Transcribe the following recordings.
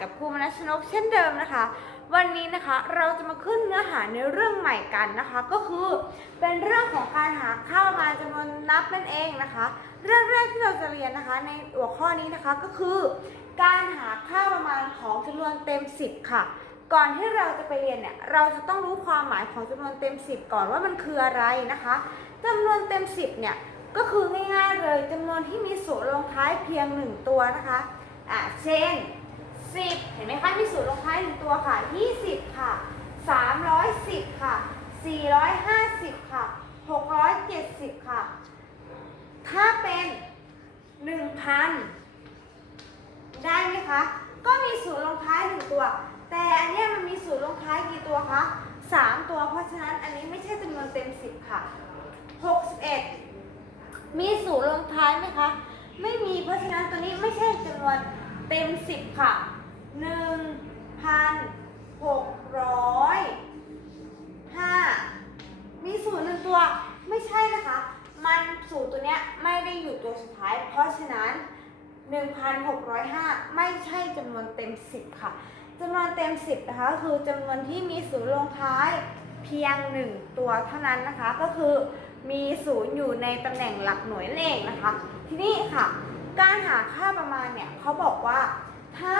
กับครูมนัชนกเช่นเดิมนะคะ วันนี้นะคะเราจะมาขึ้นเนื้อหาในเรื่องใหม่กันนะคะ ก็คือเป็นเรื่องของการหาค่าประมาณจำนวนนับนั่นเองนะคะ เรื่องแรกที่เราจะเรียนนะคะ ในหัวข้อนี้นะคะก็คือ การหาค่าประมาณของจำนวนเต็ม 10 ค่ะ ก่อนที่เราจะไปเรียนเนี่ยเราจะต้องรู้ความหมายของจำนวนเต็ม 10 ก่อนว่ามันคืออะไรนะคะจำนวนเต็ม 10 เนี่ยก็คือง่ายๆเลยจำนวนที่มีศูนย์ลงท้ายเพียง 1 ตัวนะคะอะเช่น 10 เห็นไหมคะมีศูนย์ลงท้าย1ตัวค่ะ 20 ค่ะ 310 ค่ะ 450 ค่ะ 670 ค่ะ ถ้าเป็น 1,000 ได้ไหมคะ ก็มีศูนย์ลงท้ายหนึ่งตัว แต่อันนี้มันมีศูนย์ลงท้ายกี่ตัวคะสามตัว เพราะฉะนั้นอันนี้ไม่ใช่จำนวนเต็มสิบค่ะหกสิบเอ็ดมีศูนย์ลงท้ายไหมคะ ไม่มี เพราะฉะนั้นตัวนี้ไม่ใช่จำนวนเต็มสิบค่ะ หนึ่งพันหกร้อยห้ามีศูนย์หนึ่งตัวไม่ใช่นะคะ มันศูนย์ตัวเนี้ยไม่ได้อยู่ตัวสุดท้าย เพราะฉะนั้น 1,605 ไม่ใช่จำนวนเต็ม 10 ค่ะจำนวนเต็ม 10 นะคะก็คือจำนวนที่มีศูนย์ลงท้ายเพียง 1 ตัวเท่านั้นนะคะ ก็คือมีศูนย์อยู่ในตำแหน่งหลักหน่วยนั่นเองนะคะ ทีนี้ค่ะ การหาค่าประมาณเนี่ยเขาบอกว่า ถ้า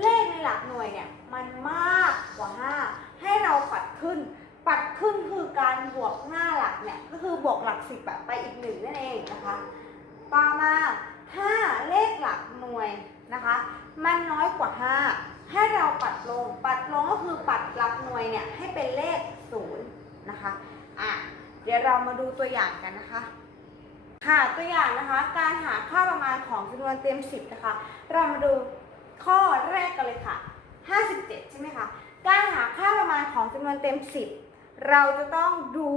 เลขในหลักหน่วยเนี่ยมันมากกว่า 5 ให้เราปัดขึ้น ปัดขึ้นคือการบวกหน้าหลักเนี่ยก็คือบวกหลักสิบแบบไปอีกหนึ่งนั่นเองนะคะต่อมาถ้าเลขหลักหน่วยนะคะ มันน้อยกว่า 5 ให้เราปัดลง ปัดลงก็คือปัดหลักหน่วยเนี่ยให้เป็นเลข0นะคะอะเดี๋ยวเรามาดูตัวอย่างกันนะคะค่ะตัวอย่างนะคะ การหาค่าประมาณของจำนวนเต็ม 10 นะคะ เรามาดู ข้อแรกกันเลยค่ะ 57 ใช่ไหมคะ การหาค่าประมาณของจำนวนเต็ม 10 เราจะต้องดู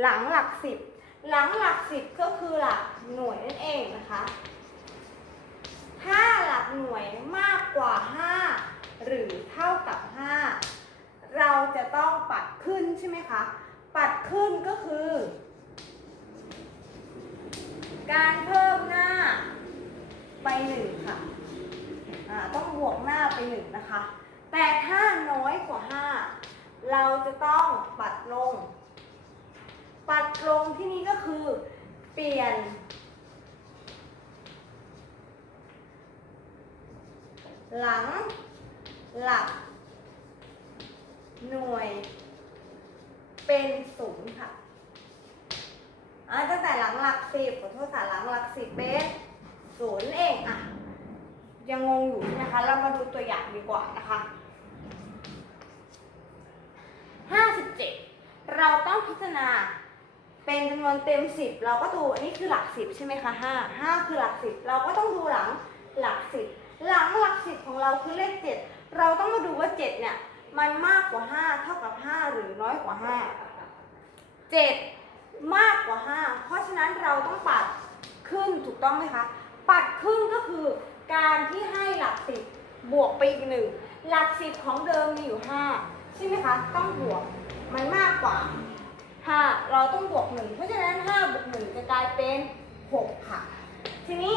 หลังหลัก 10 หลังหลัก 10 ก็คือหลักหน่วยนั่นเองนะคะ ถ้าหลักหน่วยมากกว่า 5 หรือเท่ากับ 5 เราจะต้องปัดขึ้นใช่ไหมคะ ปัดขึ้นก็คือ การเพิ่มหน้าไปหนึ่งค่ะ ต้องบวกหน้าไปหนึ่งนะคะ แต่ถ้าน้อยกว่า5เราจะต้องปัดลง ปัดลงที่นี้ก็คือเปลี่ยน หลัง หลัก หน่วย เป็นศูนย์ค่ะอ่าตั้งแต่หลังหลักสิบขอโทษค่ะหลังหลักสิบเป็นศูนย์เองอะ ยังงงอยู่ใช่ไหมคะ เรามาดูตัวอย่างดีกว่านะคะห้าสิบเจ็ดเราต้องพิจารณาเป็นจำนวนเต็มสิบเราก็ดูอันนี้คือหลักสิบใช่ไหมคะห้าห้าคือหลักสิบเราก็ต้องดูหลังหลักสิบหลังหลักสิบของเราคือเลขเจ็ดเราต้องมาดูว่าเจ็ดเนี่ย มันมากกว่าห้าเท่ากับห้าหรือน้อยกว่าห้าเจ็ดมากกว่า 5 เพราะฉะนั้นเราต้องปัดขึ้นถูกต้องไหมคะ ปัดขึ้นก็คือ การที่ให้หลักสิบบวกไปอีกหนึ่งหลักสิบของเดิมมีอยู่5ใช่ไหมคะ ต้องบวกมันมากกว่า5เราต้องบวก1เพราะฉะนั้น5บวก1จะกลายเป็น6ค่ะ ทีนี้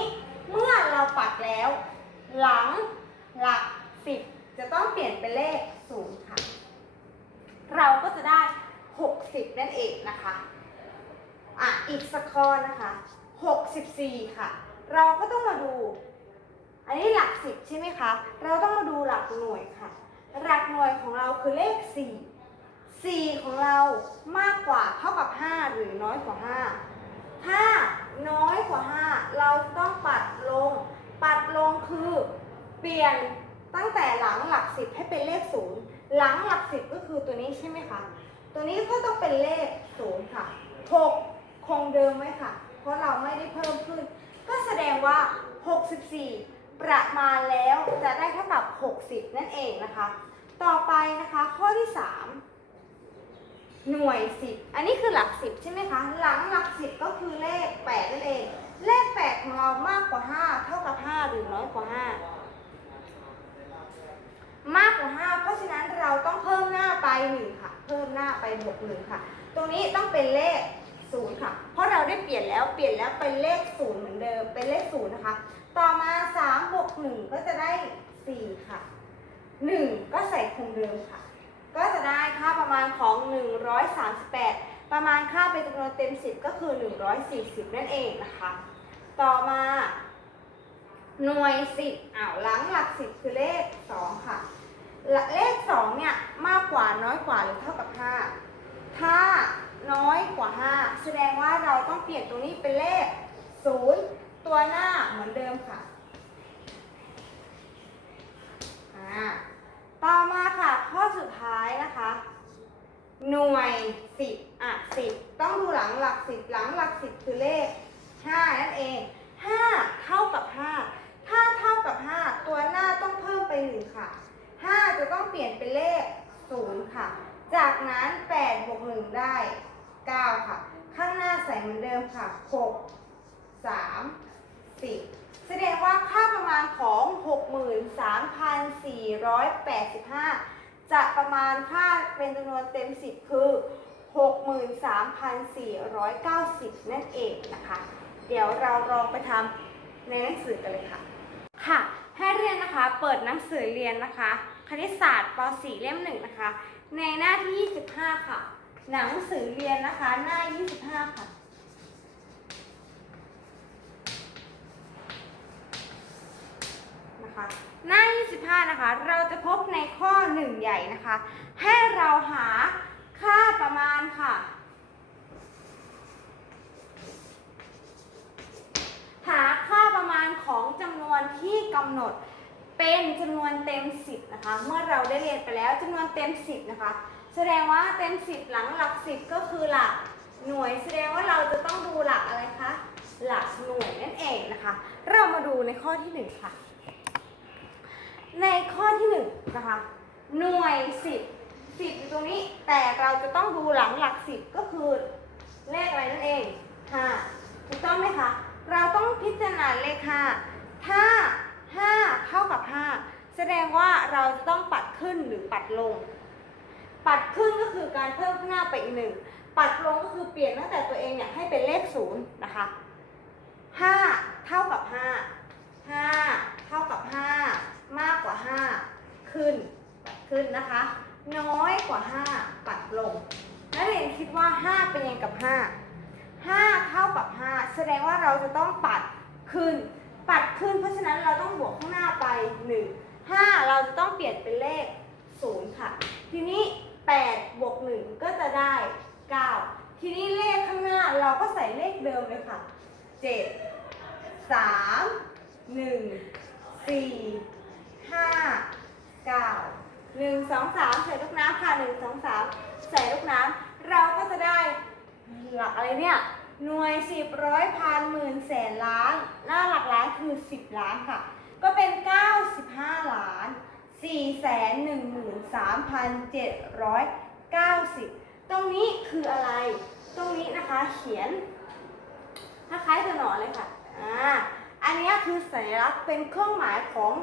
เมื่อเราปัดแล้ว หลังหลัก10จะต้องเปลี่ยนเป็นเลข0ค่ะ เราก็จะได้60นั่นเองนะคะอะอีกสักข้อนะคะ64ค่ะ เราก็ต้องมาดู อันนี้หลักสิบใช่ไหมคะ เราต้องมาดูหลักหน่วยค่ะ หลักหน่วยของเราคือเลข4 4ของเรามากกว่าเท่ากับ5หรือน้อยกว่า5ถ้าน้อยกว่า5เราต้องปัดลง ปัดลงคือเปลี่ยนตั้งแต่หลังหลัก10ให้เป็นเลข0หลังหลัก10ก็คือตัวนี้ใช่ไหมคะ ตัวนี้ก็ต้องเป็นเลข0ค่ะ6คงเดิมไว้ค่ะ เพราะเราไม่ได้เพิ่มขึ้น ก็แสดงว่า 64 ประมาณแล้วจะได้เท่ากับ 60 นั่นเองนะคะ ต่อไปนะคะข้อที่ 3 หน่วย 10 อันนี้คือหลัก 10 ใช่ไหมคะ หลังหลัก 10 ก็คือเลข 8 นั่นเอง เลข 8 ของเรามากกว่า 5 เท่ากับ 5 หรือน้อยกว่า 5 มากกว่า 5 เพราะฉะนั้นเราต้องเพิ่มหน้าไป 1 ค่ะ เพิ่มหน้าไปบวก1ค่ะ ตรงนี้ต้องเป็นเลข0ค่ะ เพราะเราได้เปลี่ยนแล้ว เปลี่ยนแล้วเป็นเลข0เหมือนเดิม เป็นเลข0นะคะ บวก1ก็จะได้4ค่ะ1ก็ใส่คงเดิมค่ะ ก็จะได้ค่าประมาณของ138ปดประมาณค่าเป็นจำนวนเต็ม10ก็คือ140นั่นเองนะคะ ต่อมาหน่วย10อ้าวหลังหลัก10คือเลข2ค่ะ เลข2เนี่ยมากกว่าน้อยกว่าหรือเท่ากับ5ถ้าน้อยกว่า5แสดงว่าเราต้องเปลี่ยนตรงนี้เป็นเลข0ตัวหน้าเหมือนเดิมค่ะ อ่า ต่อมาค่ะ ข้อสุดท้ายนะคะ หน่วยสิบอะสิบต้องดูหลังหลักสิบหลังหลักสิบคือเลขห้านั่นเองห้าเท่ากับห้าถ้าเท่ากับห้าตัวหน้าต้องเพิ่มไปหนึ่งค่ะห้าจะต้องเปลี่ยนเป็นเลขศูนย์ค่ะ จากนั้นแปดบวกหนึ่งได้เก้าค่ะ ข้างหน้าใส่เหมือนเดิมค่ะหกสามสิบ แสดงว่าค่าประมาณของ 63,485 จะประมาณค่าเป็นจำนวนเต็ม 10 คือ 63,490 นั่นเองนะคะ เดี๋ยวเราลองไปทำในหนังสือกันเลยค่ะ ค่ะ ให้เรียนนะคะ เปิดหนังสือเรียนนะคะ คณิตศาสตร์ป .4 เล่มหนึ่งนะคะ ในหน้าที่ 25 ค่ะ หนังสือเรียนนะคะ หน้า 25 ค่ะ นะคะ หน้า 25 นะคะ เราจะพบในข้อ 1 ใหญ่นะคะ ให้เราหาค่าประมาณค่ะ หาค่าประมาณของจำนวนที่กำหนดเป็นจำนวนเต็ม 10 นะคะ เมื่อเราได้เรียนไปแล้วจำนวนเต็ม 10 นะคะ แสดงว่าเต็ม 10 หลังหลัก 10 ก็คือหลักหน่วย แสดงว่าเราจะต้องดูหลักอะไรคะหลักหน่วยนั่นเองนะคะ เรามาดูในข้อที่ 1 ค่ะ ในข้อที่หนึ่งนะคะ หน่วยสิบสิบอยู่ตรงนี้ แต่เราจะต้องดูหลังหลักสิบก็คือเลขอะไรนั่นเองห้าถูกต้องไหมคะ เราต้องพิจารณาเลขห้าถ้าห้าเท่ากับห้าแสดงว่าเราจะต้องปัดขึ้นหรือปัดลง ปัดขึ้นก็คือการเพิ่มข้างหน้าไปอีกหนึ่ง ปัดลงก็คือเปลี่ยนตั้งแต่ตัวเองเนี่ยให้เป็นเลขศูนย์นะคะห้าเท่ากับห้าห้าเท่ากับห้า มากกว่าห้าขึ้นปัดขึ้นนะคะ น้อยกว่าห้าปัดลง นักเรียนคิดว่าห้าเป็นยังไงกับห้าห้าเท่ากับห้าแสดงว่าเราจะต้องปัดขึ้น ปัดขึ้น เพราะฉะนั้นเราต้องบวกข้างหน้าไปหนึ่งห้าเราจะต้องเปลี่ยนเป็นเลขศูนย์ค่ะ ทีนี้ 8 บวก 1 ก็จะได้ 9 ทีนี้เลขข้างหน้าเราก็ใส่เลขเดิมเลยค่ะ 7 3 1 4 5 9 1 2 3ใส่ลูกน้ำค่ะ1 2 3ใส่ลูกน้ำเราก็จะได้หลักอะไรเนี่ยหน่วยสิบร้อยพันหมื่นแสนล้าน หน้าหลักล้านคือ10ล้านค่ะ ก็เป็น95ล้าน413,790ตรงนี้คืออะไร ตรงนี้นะคะเขียนคล้ายๆตัวหนอนเลยค่ะอ่าอันนี้คือสัญลักษณ์เป็นเครื่องหมายของ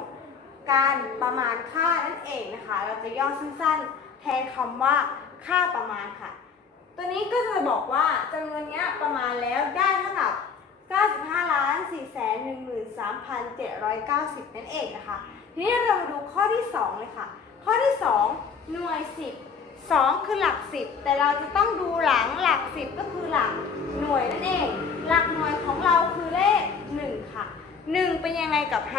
การประมาณค่านั่นเองนะคะ เราจะย่อสั้นๆ แทนคำว่าค่าประมาณค่ะ ตัวนี้ก็จะบอกว่าจำนวนเนี้ยประมาณแล้วได้เท่ากับ95ล้าน4แสน13,790 นั่นเองนะคะ ทีนี้เรามาดูข้อที่ 2 เลยค่ะ ข้อที่ 2 หน่วย 10 2 คือหลัก 10 แต่เราจะต้องดูหลังหลัก 10 ก็คือหลักหน่วยนั่นเอง หลักหน่วยของเราคือเลข 1 ค่ะ 1 เป็นยังไงกับ 5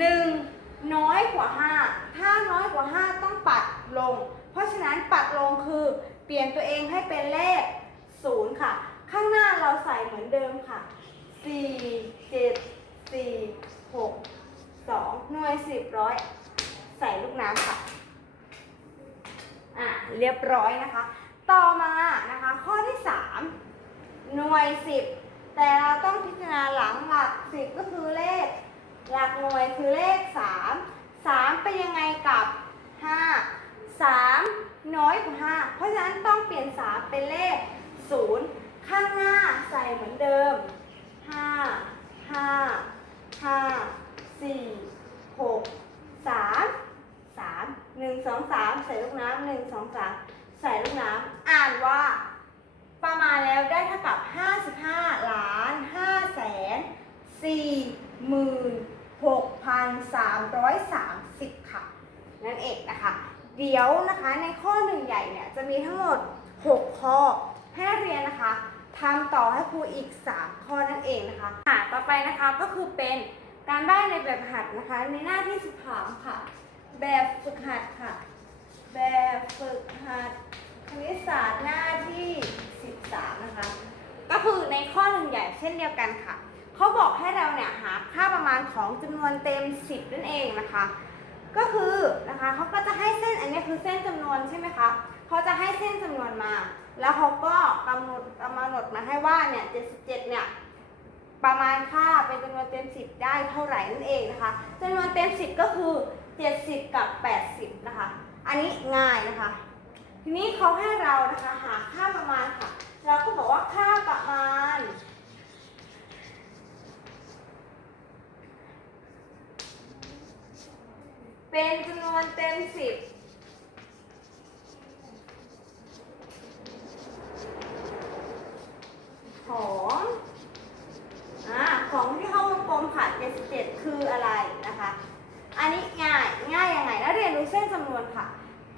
1 น้อยกว่า 5 ถ้าน้อยกว่า 5 ต้องปัดลง เพราะฉะนั้นปัดลงคือเปลี่ยนตัวเองให้เป็นเลข 0 ค่ะ ข้างหน้าเราใส่เหมือนเดิมค่ะ 4 7 4 6 2 หน่วย 10ร้อยใส่ลูกน้ำค่ะ อะ เรียบร้อยนะคะ ต่อมานะคะ ข้อที่ 3 หน่วย 10 แต่เราต้องพิจารณาหลังหลัก 10 ก็คือเลข หลักหน่วยคือเลข 3 3 เป็นยังไงกับ 5 3 น้อยกว่า 5 เพราะฉะนั้นต้องเปลี่ยน 3 เป็นเลข 0 ข้างหน้าใส่เหมือนเดิม 5 5 5 4 6 3 3 1 2 3 ใส่ลูกน้ำ1 2 3 ใส่ลูกน้ำอ่านว่า ประมาณแล้วได้เท่ากับ 55 ล้าน5แสน4หมื่น 6,330 ค่ะ นั่นเองนะคะ เดี๋ยวนะคะในข้อหนึ่งใหญ่เนี่ยจะมีทั้งหมด 6 ข้อให้นักเรียนนะคะทำต่อให้ครูอีก 3 ข้อนั่นเองนะคะค่ะต่อไปนะคะก็คือเป็นการบ้านในแบบฝึกหัดนะคะในหน้าที่13ค่ะ แบบฝึกหัดค่ะ แบบฝึกหัดคณิตศาสตร์หน้าที่ 13 นะคะ ก็คือในข้อหนึ่งใหญ่เช่นเดียวกันค่ะ เขาบอกให้เราเนี่ยหาค่าประมาณของจำนวนเต็ม 10 นั่นเองนะคะ ก็คือนะคะเขาก็จะให้เส้นอันนี้คือเส้นจำนวนใช่ไหมคะเขาจะให้เส้นจำนวนมา แล้วเขาก็กำหนดกำหนดมาให้ว่าเนี่ย77เนี่ยประมาณค่าเป็นจำนวนเต็ม 10 ได้เท่าไหร่นั่นเองนะคะจำนวนเต็ม 10 ก็คือ 70 กับ 80 นะคะ อันนี้ง่ายนะคะ ทีนี้เขาให้เรานะคะหาค่าประมาณค่ะ เราก็บอกว่าค่าประมาณ เป็นจำนวนเต็ม10ของอ่าของที่เข้าวงกลมค่ะ77 คืออะไรนะคะ อันนี้ง่ายง่ายยังไงแล้วเรียนรู้เส้นจำนวนค่ะ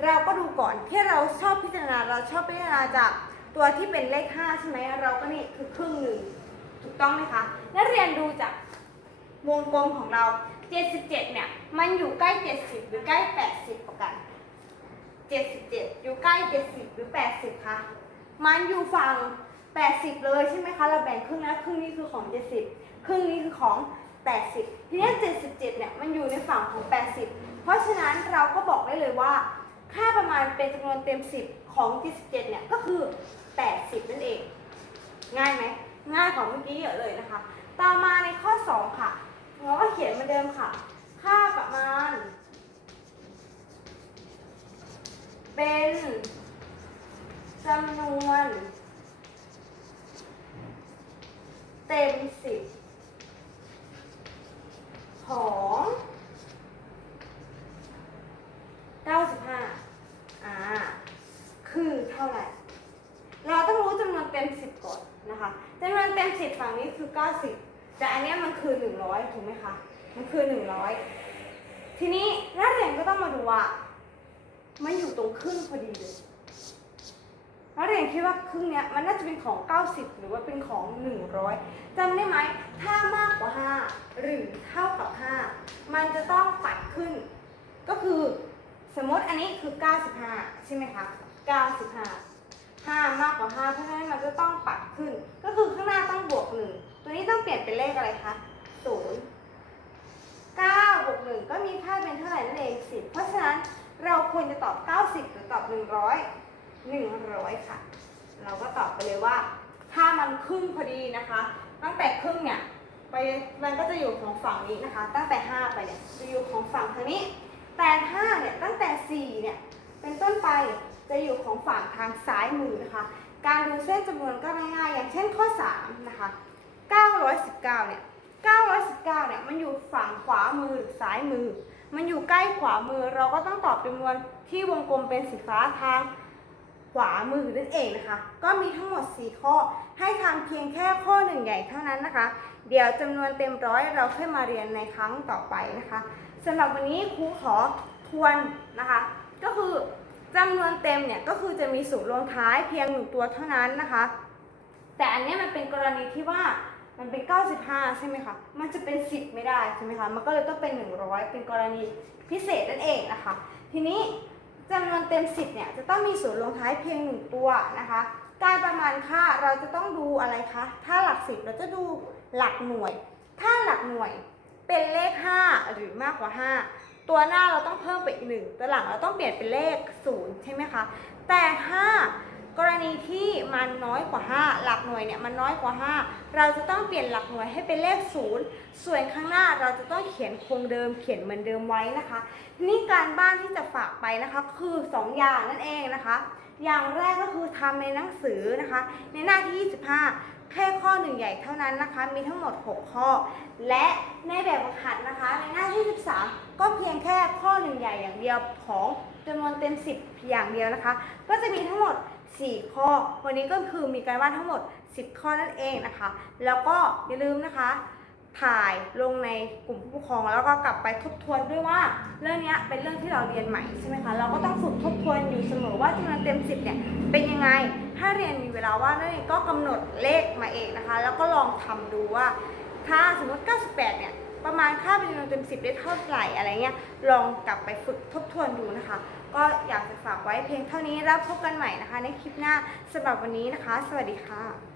เราก็ดูก่อนที่เราชอบพิจารณาเราชอบพิจารณาจากตัวที่เป็นเลข 5 ใช่ไหมเราก็นี่คือครึ่งหนึ่งถูกต้องไหมคะ แล้วเรียนดูจากวงกลมของเรา 77 เนี่ย มันอยู่ใกล้ 70 หรือใกล้ 80กว่ากัน 77 อยู่ใกล้ 70 หรือ 80 คะ มันอยู่ฝั่ง 80 เลยใช่ไหมคะ เราแบ่งครึ่งแล้วครึ่งนี้คือของ 70 ครึ่งนี้คือของ 80 ทีนี้ 77 เนี่ย มันอยู่ในฝั่งของ 80 เพราะฉะนั้นเราก็บอกได้เลยว่า ค่าประมาณเป็นจำนวนเต็ม 10 ของ 77 เนี่ย ก็คือ 80 นั่นเอง ง่ายไหม ง่ายกว่าเมื่อกี้เยอะเลยนะคะ ต่อมาในข้อ 2 ค่ะเราก็เขียนเหมือนเดิมค่ะ ค่าประมาณ เป็นจำนวน เต็มสิบของ95อ่า คือเท่าไหร่ เราต้องรู้จำนวนเต็ม 10ก่อนนะคะจำนวนเต็ม 10 ฝั่งนี้คือ 90 แต่อันนี้มันคือ 100 ถูกไหมคะ มันคือ100ทีนี้นักเรียนก็ต้องมาดูว่า มันอยู่ตรงครึ่งพอดีเลยนักเรียนคิดว่าครึ่งเนี้ยมันน่าจะเป็นของ 90 หรือว่าเป็นของ 100จำได้ไหม ถ้ามากกว่า 5 หรือเท่ากับ 5 มันจะต้องปัดขึ้น ก็คือสมมติอันนี้คือ 95 ใช่ไหมคะ 95 5 มากกว่า 5 เพราะฉะนั้นมันจะต้องปัดขึ้น ก็คือข้างหน้าต้องบวก 1 ตัวนี้ต้องเปลี่ยนเป็นเลขอะไรคะ 0 ก็มีค่าเป็นเท่าไหร่นั่นเอง10 เพราะฉะนั้นเราควรจะตอบ 90 หรือตอบ 100 100 ค่ะ เราก็ตอบไปเลยว่า ถ้ามันครึ่งพอดีนะคะ ตั้งแต่ครึ่งเนี่ยไปมันก็จะอยู่ของฝั่งนี้นะคะ ตั้งแต่ 5 ไปเนี่ยจะอยู่ของฝั่งทางนี้ แต่5เนี่ยตั้งแต่ 4 เนี่ยเป็นต้นไปจะอยู่ของฝั่งทางซ้ายมือนะคะ การดูเส้นจำนวนก็ง่ายๆอย่างเช่นข้อ 3 นะคะ 919 เนี่ย 919 เนี่ย มันอยู่ฝั่ง ขวามือหรือซ้ายมือ มันอยู่ใกล้ขวามือเราก็ต้องตอบจำนวนที่วงกลมเป็นสีฟ้าทางขวามือนั่นเองนะคะ ก็มีทั้งหมด 4 ข้อ ให้ทำเพียงแค่ข้อหนึ่งใหญ่เท่านั้นนะคะ เดี๋ยวจำนวนเต็มร้อยเราค่อยมาเรียนในครั้งต่อไปนะคะสำหรับวันนี้ครูขอทวนนะคะ ก็คือจำนวนเต็มเนี่ยก็คือจะมีสูตรลงท้ายเพียงหนึ่งตัวเท่านั้นนะคะ แต่อันนี้มันเป็นกรณีที่ว่า มันเป็น 95 ใช่ไหมคะ มันจะเป็น 10 ไม่ได้ใช่ไหมคะ มันก็เลยต้องเป็น 100 เป็นกรณีพิเศษนั่นเองนะคะ ทีนี้จำนวนเต็ม 10 เนี่ยจะต้องมีศูนย์ลงท้ายเพียง 1 ตัวนะคะ การประมาณค่าเราจะต้องดูอะไรคะ ถ้าหลัก 10 เราจะดูหลักหน่วย ถ้าหลักหน่วยเป็นเลข 5 หรือมากกว่า 5 ตัวหน้าเราต้องเพิ่มไปอีกหนึ่งตัวหลังเราต้องเปลี่ยนเป็นเลข 0 ใช่ไหมคะ แต่ถ้า กรณีที่มันน้อยกว่า 5 หลักหน่วยเนี่ยมันน้อยกว่า 5 เราจะต้องเปลี่ยนหลักหน่วยให้เป็นเลข 0 ส่วนข้างหน้าเราจะต้องเขียนคงเดิมเขียนเหมือนเดิมไว้นะคะ นี่การบ้านที่จะฝากไปนะคะคือ 2 อย่างนั่นเองนะคะ อย่างแรกก็คือทำในหนังสือนะคะ ในหน้าที่ 25แค่ข้อหนึ่งใหญ่เท่านั้นนะคะ มีทั้งหมด 6 ข้อ และในแบบฝึกหัดนะคะ ในหน้าที่ 13 ก็เพียงแค่ข้อหนึ่งใหญ่อย่างเดียวของจำนวนเต็ม 10 อย่างเดียวนะคะ ก็จะมีทั้งหมด 4 ข้อ วันนี้ก็คือมีการบ้านทั้งหมด 10 ข้อนั่นเองนะคะ แล้วก็อย่าลืมนะคะ ถ่ายลงในกลุ่มผู้ปกครอง แล้วก็กลับไปทบทวนด้วยว่าเรื่องนี้เป็นเรื่องที่เราเรียนใหม่ใช่ไหมคะเราก็ต้องฝึกทบทวนอยู่เสมอว่าจำนวนเต็มสิบเนี่ยเป็นยังไงถ้าเรียนมีเวลาว่างนั่นเองก็กำหนดเลขมาเองนะคะ แล้วก็ลองทำดูว่า ถ้าสมมติ 98 เนี่ยประมาณค่าเป็นจำนวนเต็ม 10 ได้เท่าไหร่อะไรเงี้ยลองกลับไปฝึกทบทวนดูนะคะ ก็อยากจะฝากไว้เพียงเท่านี้แล้วพบกันใหม่นะคะ ในคลิปหน้าสำหรับวันนี้นะคะ สวัสดีค่ะ